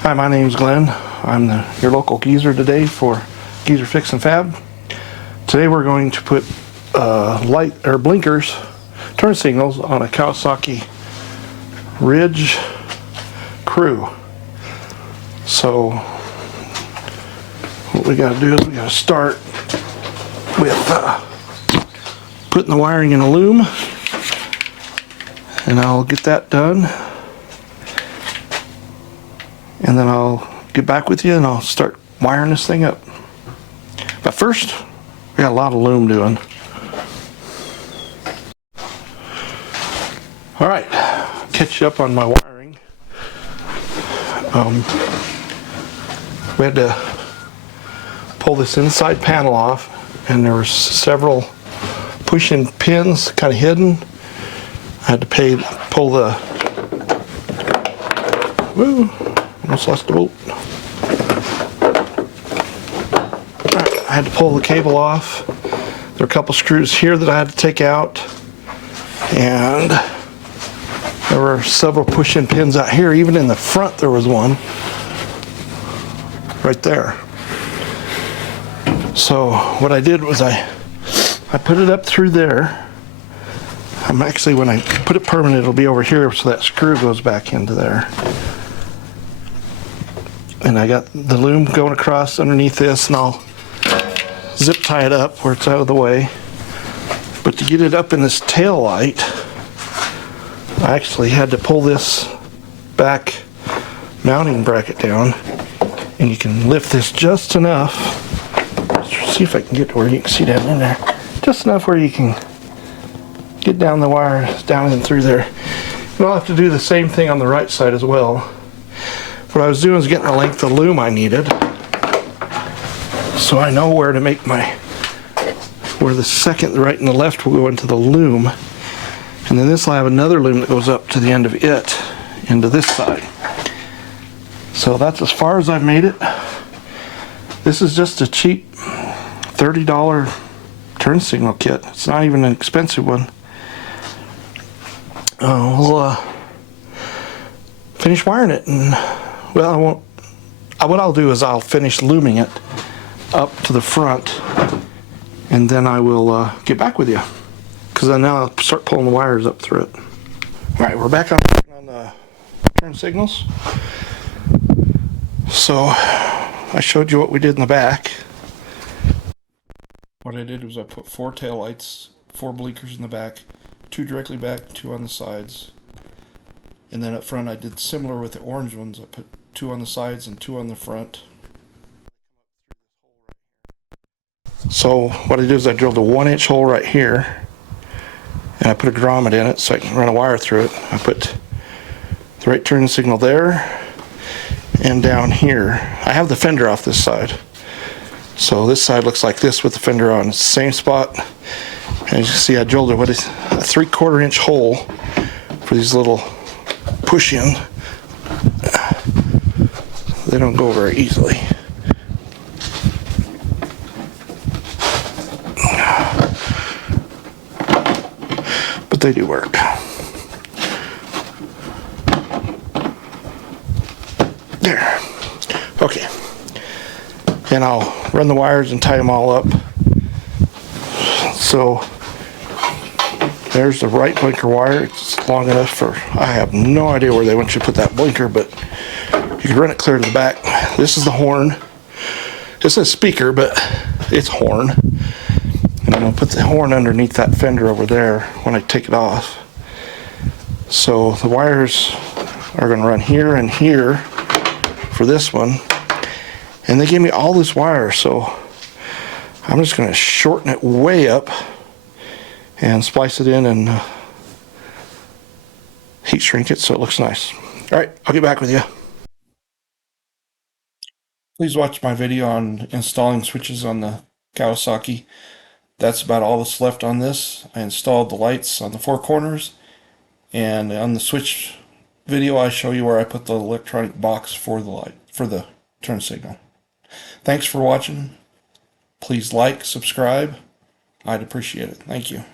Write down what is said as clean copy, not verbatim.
Hi, my name's Glenn. I'm your local geezer today for Geezer Fix and Fab. Today we're going to put light or blinkers, turn signals on a Kawasaki Ridge Crew. So what we got to do is we got to start with putting the wiring in a loom, and I'll get that done. And then I'll get back with you and I'll start wiring this thing up. But first, we got a lot of loom doing. Alright, catch you up on my wiring. We had to pull this inside panel off, and there were several push-in pins kind of hidden. I had to pull the... Woo! Almost lost the bolt. Right, I had to pull the cable off. There are a couple screws here that I had to take out, and there were several push-in pins out here. Even in the front there was one right there. So what I did was I put it up through there. I'm actually, when I put it permanent, it'll be over here, so that screw goes back into there. And I got the loom going across underneath this, and I'll zip tie it up where it's out of the way. But to get it up in this tail light, I actually had to pull this back mounting bracket down, and you can lift this just enough. Let's see if I can get to where you can see down in there. Just enough where you can get down the wire down and through there. And I'll have to do the same thing on the right side as well. What I was doing is getting the length of loom I needed, so I know where to make where the second, the right and the left will go into the loom, and then this will have another loom that goes up to the end of it into this side. So that's as far as I've made it. This is just a cheap $30 turn signal kit. It's not even an expensive one. We'll finish wiring it, and well, I won't. What I'll do is I'll finish looming it up to the front, and then I will get back with you, because then now I'll start pulling the wires up through it. All right, we're back on the turn signals. So I showed you what we did in the back. What I did was I put 4 tail lights, 4 blinkers in the back, 2 directly back, 2 on the sides. And then up front I did similar with the orange ones. I put 2 on the sides and 2 on the front. So what I did is I drilled a 1-inch hole right here, and I put a grommet in it so I can run a wire through it. I put the right turn signal there and down here. I have the fender off this side. So this side looks like this with the fender on. It's the same spot. And as you can see, I drilled a 3/4 inch hole for these little push-in. They don't go very easily. But they do work. There. Okay. And I'll run the wires and tie them all up. So there's the right blinker wire. It's long enough for, I have no idea where they want you to put that blinker, but you can run it clear to the back. This is the horn. This is a speaker, but it's horn. And I'm going to put the horn underneath that fender over there when I take it off. So the wires are going to run here and here for this one. And they gave me all this wire, so I'm just going to shorten it way up and splice it in and heat shrink it so it looks nice. Alright, I'll get back with you. Please watch my video on installing switches on the Kawasaki. That's about all that's left on this. I installed the lights on the 4 corners, and on the switch video I show you where I put the electronic box for the turn signal. Thanks for watching. Please like, subscribe. I'd appreciate it. Thank you.